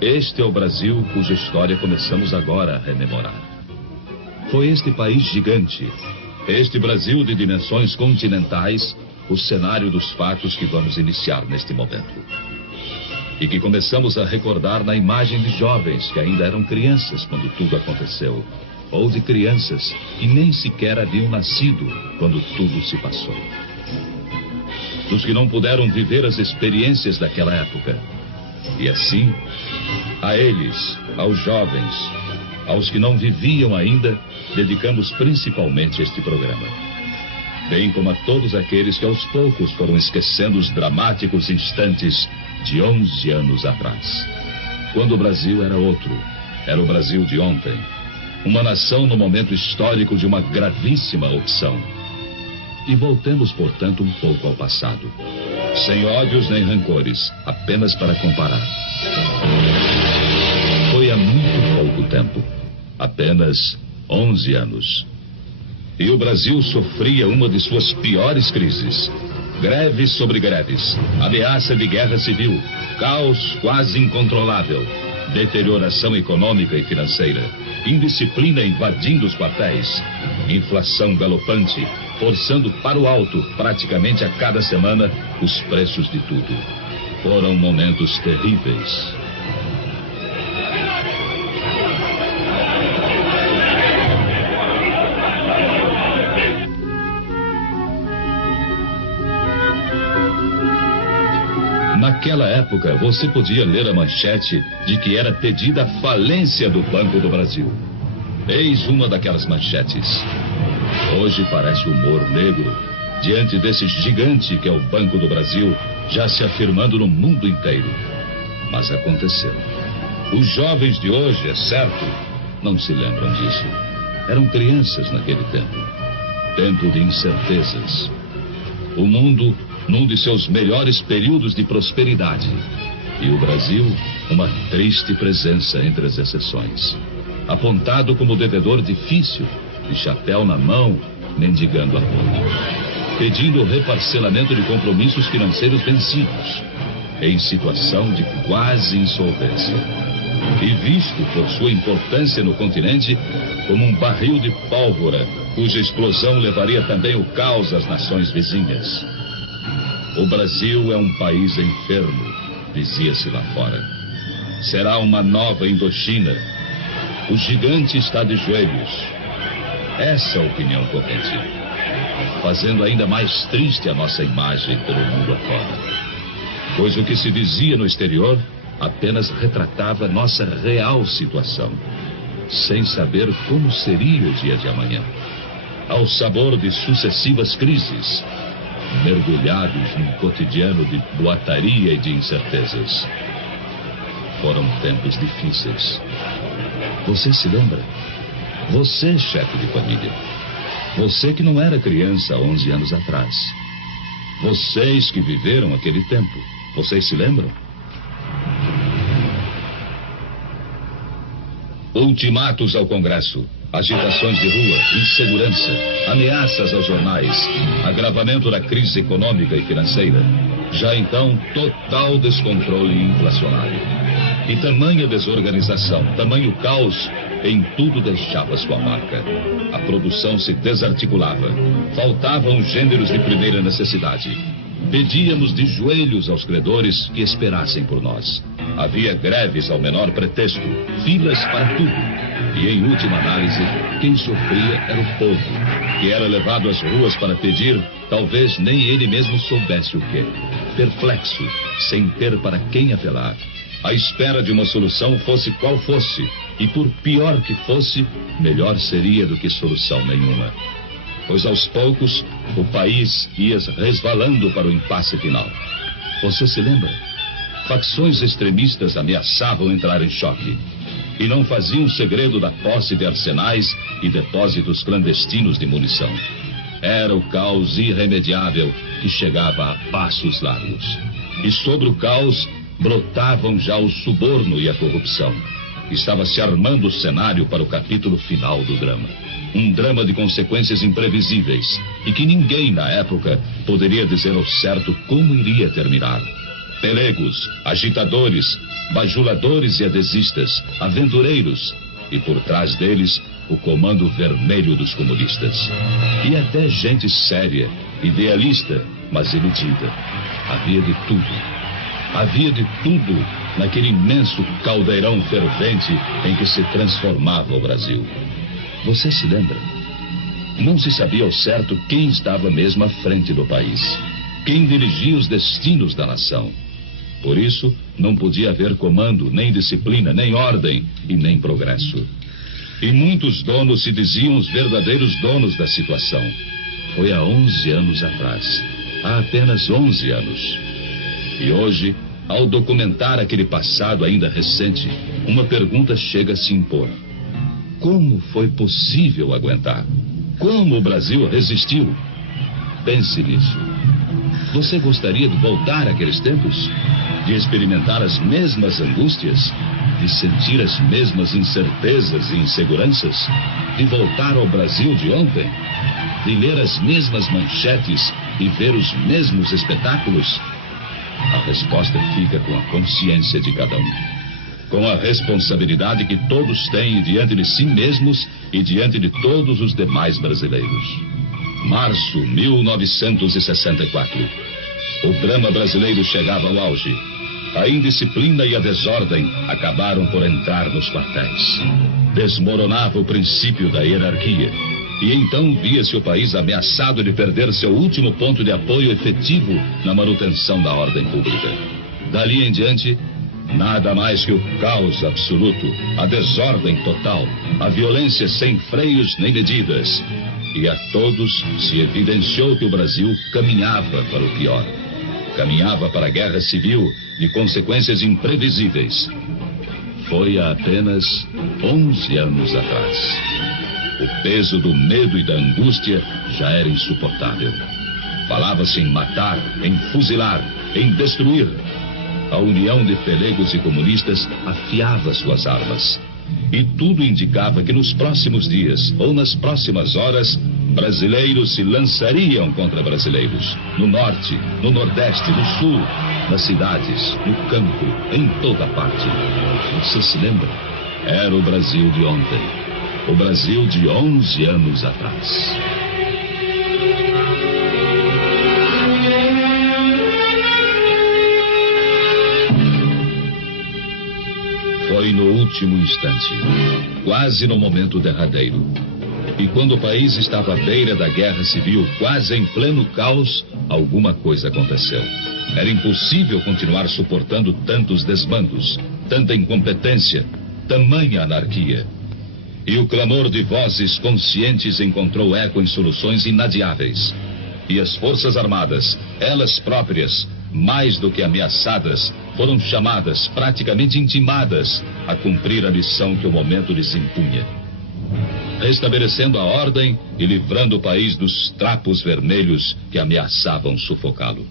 Este é o Brasil cuja história começamos agora a rememorar. Foi este país gigante, este Brasil de dimensões continentais, o cenário dos fatos que vamos iniciar neste momento. E que começamos a recordar na imagem de jovens que ainda eram crianças quando tudo aconteceu, ou de crianças que nem sequer haviam nascido quando tudo se passou. Dos que não puderam viver as experiências daquela época. E assim, a eles, aos jovens, aos que não viviam ainda, dedicamos principalmente este programa. Bem como a todos aqueles que aos poucos foram esquecendo os dramáticos instantes de 11 anos atrás. Quando o Brasil era outro, era o Brasil de ontem. Uma nação no momento histórico de uma gravíssima opção. E voltemos, portanto, um pouco ao passado. Sem ódios nem rancores, apenas para comparar. Foi há muito pouco tempo. Apenas 11 anos. E o Brasil sofria uma de suas piores crises. Greves sobre greves, ameaça de guerra civil, caos quase incontrolável, deterioração econômica e financeira, indisciplina invadindo os quartéis, inflação galopante, forçando para o alto, praticamente a cada semana, os preços de tudo. Foram momentos terríveis. Naquela época, você podia ler a manchete de que era pedida a falência do Banco do Brasil. Eis uma daquelas manchetes. Hoje parece humor negro, diante desse gigante que é o Banco do Brasil, já se afirmando no mundo inteiro. Mas aconteceu. Os jovens de hoje, é certo, não se lembram disso. Eram crianças naquele tempo. Tempo de incertezas. O mundo num de seus melhores períodos de prosperidade. E o Brasil, uma triste presença entre as exceções. Apontado como devedor difícil, de chapéu na mão, mendigando apoio. Pedindo o reparcelamento de compromissos financeiros vencidos. Em situação de quase insolvência. E visto por sua importância no continente como um barril de pólvora, cuja explosão levaria também o caos às nações vizinhas. O Brasil é um país enfermo, dizia-se lá fora. Será uma nova Indochina. O gigante está de joelhos. Essa é a opinião corrente. Fazendo ainda mais triste a nossa imagem pelo mundo afora. Pois o que se dizia no exterior apenas retratava nossa real situação, sem saber como seria o dia de amanhã. Ao sabor de sucessivas crises, mergulhados num cotidiano de boataria e de incertezas. Foram tempos difíceis. Você se lembra? Você, chefe de família. Você que não era criança há 11 anos atrás. Vocês que viveram aquele tempo. Vocês se lembram? Ultimatos ao Congresso. Agitações de rua, insegurança, ameaças aos jornais, agravamento da crise econômica e financeira. Já então, total descontrole inflacionário. E tamanha desorganização, tamanho caos, em tudo deixava sua marca. A produção se desarticulava. Faltavam gêneros de primeira necessidade. Pedíamos de joelhos aos credores que esperassem por nós. Havia greves ao menor pretexto, filas para tudo. E, em última análise, quem sofria era o povo, que era levado às ruas para pedir, talvez nem ele mesmo soubesse o quê. Perplexo, sem ter para quem apelar. À espera de uma solução, fosse qual fosse, e por pior que fosse, melhor seria do que solução nenhuma. Pois aos poucos, o país ia resvalando para o impasse final. Você se lembra? Facções extremistas ameaçavam entrar em choque. E não faziam segredo da posse de arsenais e depósitos clandestinos de munição. Era o caos irremediável que chegava a passos largos. E sobre o caos brotavam já o suborno e a corrupção. Estava se armando o cenário para o capítulo final do drama. Um drama de consequências imprevisíveis e que ninguém na época poderia dizer ao certo como iria terminar. pelegos, agitadores, bajuladores e adesistas, aventureiros, e por trás deles o comando vermelho dos comunistas. E até gente séria, idealista, mas iludida. Havia de tudo. Havia de tudo naquele imenso caldeirão fervente em que se transformava o Brasil. Você se lembra? Não se sabia ao certo quem estava mesmo à frente do país, quem dirigia os destinos da nação. Por isso, não podia haver comando, nem disciplina, nem ordem e nem progresso. E muitos donos se diziam os verdadeiros donos da situação. Foi há 11 anos atrás. Há apenas 11 anos. E hoje, ao documentar aquele passado ainda recente, uma pergunta chega a se impor. Como foi possível aguentar? Como o Brasil resistiu? Pense nisso. Você gostaria de voltar àqueles tempos? De experimentar as mesmas angústias? De sentir as mesmas incertezas e inseguranças? De voltar ao Brasil de ontem? De ler as mesmas manchetes e ver os mesmos espetáculos? A resposta fica com a consciência de cada um, com a responsabilidade que todos têm diante de si mesmos e diante de todos os demais brasileiros. Março 1964. O drama brasileiro chegava ao auge. A indisciplina e a desordem acabaram por entrar nos quartéis. Desmoronava o princípio da hierarquia. E então via-se o país ameaçado de perder seu último ponto de apoio efetivo na manutenção da ordem pública. Dali em diante, nada mais que o caos absoluto, a desordem total, a violência sem freios nem medidas. E a todos se evidenciou que o Brasil caminhava para o pior. Caminhava para a guerra civil de consequências imprevisíveis. Foi há apenas 11 anos atrás. O peso do medo e da angústia já era insuportável. Falava-se em matar, em fuzilar, em destruir. A união de pelegos e comunistas afiava suas armas. E tudo indicava que nos próximos dias, ou nas próximas horas, brasileiros se lançariam contra brasileiros. No norte, no nordeste, no sul, nas cidades, no campo, em toda parte. Você se lembra? Era o Brasil de ontem. O Brasil de 11 anos atrás. Foi no último instante, quase no momento derradeiro. E quando o país estava à beira da guerra civil, quase em pleno caos, alguma coisa aconteceu. Era impossível continuar suportando tantos desmandos, tanta incompetência, tamanha anarquia. E o clamor de vozes conscientes encontrou eco em soluções inadiáveis. E as Forças Armadas, elas próprias, mais do que ameaçadas, foram chamadas, praticamente intimadas, a cumprir a missão que o momento lhes impunha. Restabelecendo a ordem e livrando o país dos trapos vermelhos que ameaçavam sufocá-lo.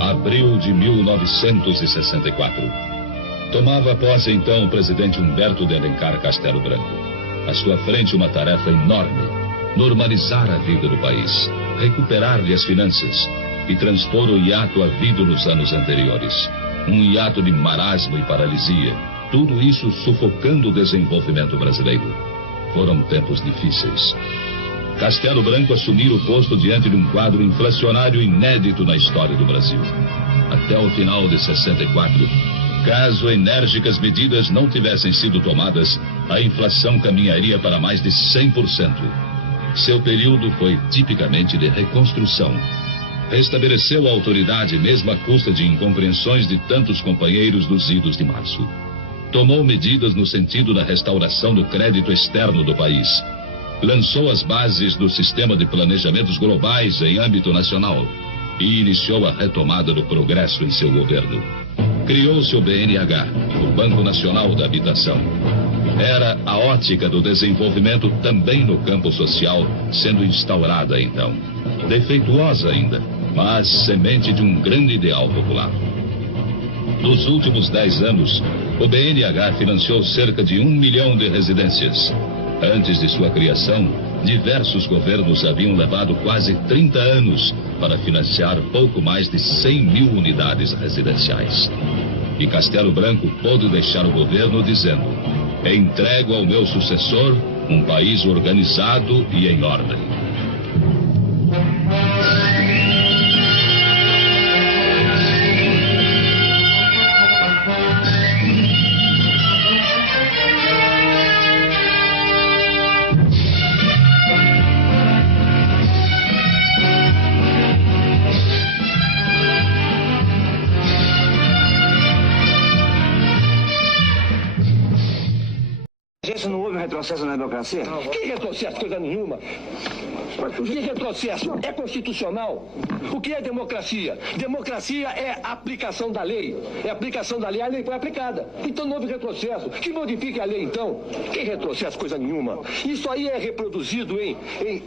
Abril de 1964. Tomava posse então o presidente Humberto de Alencar Castelo Branco. À sua frente uma tarefa enorme: normalizar a vida do país, recuperar-lhe as finanças e transpor o hiato havido nos anos anteriores. Um hiato de marasmo e paralisia, tudo isso sufocando o desenvolvimento brasileiro. Foram tempos difíceis. Castelo Branco assumira o posto diante de um quadro inflacionário inédito na história do Brasil. Até o final de 64, caso enérgicas medidas não tivessem sido tomadas, a inflação caminharia para mais de 100%. Seu período foi tipicamente de reconstrução. Restabeleceu a autoridade mesmo à custa de incompreensões de tantos companheiros dos idos de março. Tomou medidas no sentido da restauração do crédito externo do país. Lançou as bases do sistema de planejamentos globais em âmbito nacional e iniciou a retomada do progresso em seu governo. criou-se o BNH, o Banco Nacional da Habitação. Era a ótica do desenvolvimento também no campo social sendo instaurada então. Defeituosa ainda, mas semente de um grande ideal popular. Nos últimos 10 anos, o BNH financiou cerca de 1 milhão de residências. Antes de sua criação, diversos governos haviam levado quase 30 anos para financiar pouco mais de 100 mil unidades residenciais. E Castelo Branco pôde deixar o governo dizendo: entrego ao meu sucessor um país organizado e em ordem. Não houve um retrocesso na democracia? Não. Que retrocesso? Coisa nenhuma. Que retrocesso? É constitucional. O que é democracia? Democracia é a aplicação da lei. É a aplicação da lei, a lei foi aplicada. Então não houve retrocesso. Que modifique a lei, então. Que retrocesso? Coisa nenhuma. Isso aí é reproduzido em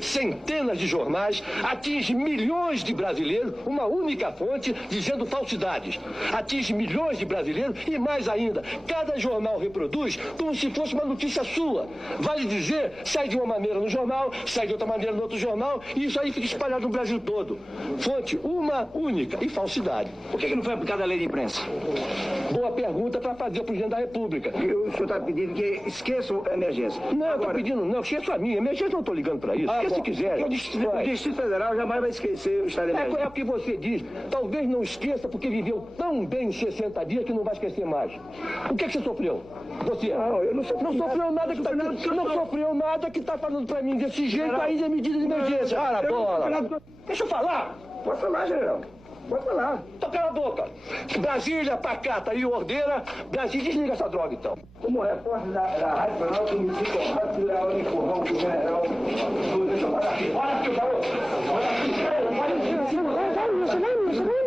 centenas de jornais, atinge milhões de brasileiros, uma única fonte dizendo falsidades. Atinge milhões de brasileiros e mais ainda, cada jornal reproduz como se fosse uma notícia sua. Vale dizer, sai de uma maneira no jornal, sai de outra maneira no outro jornal, e isso aí fica espalhado no Brasil todo. Fonte uma única e falsidade. Por que não foi aplicada a lei de imprensa? Boa pergunta para fazer para o presidente da República. O senhor está pedindo que esqueçam a emergência. Não, eu estou pedindo, não, esqueça a minha. Emergência eu não estou ligando para isso. Esqueça se quiser. O Distrito Federal jamais vai esquecer o estado de emergência. É o que você diz. Talvez não esqueça porque viveu tão bem em 60 dias que não vai esquecer mais. O que você sofreu? Você? Não, eu não sofreu nada que não sofreu nada que está falando para mim desse jeito aí é medida de emergência. Para a bola. Deixa eu falar. Pode falar, general. Pode falar. Então cala a boca. Brasília, pacata e ordeira. Brasília, desliga essa droga então. Como repórter da Rádio Planalto, eu me sinto honrado de levar o empurrão do general. Deixa eu falar aqui. Olha aqui, garoto. Olha aqui. Olha isso, não é isso.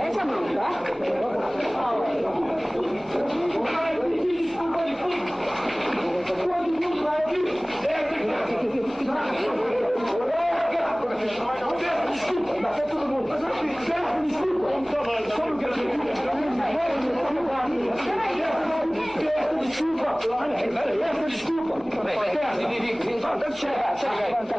Essa mão, tá? Desculpa.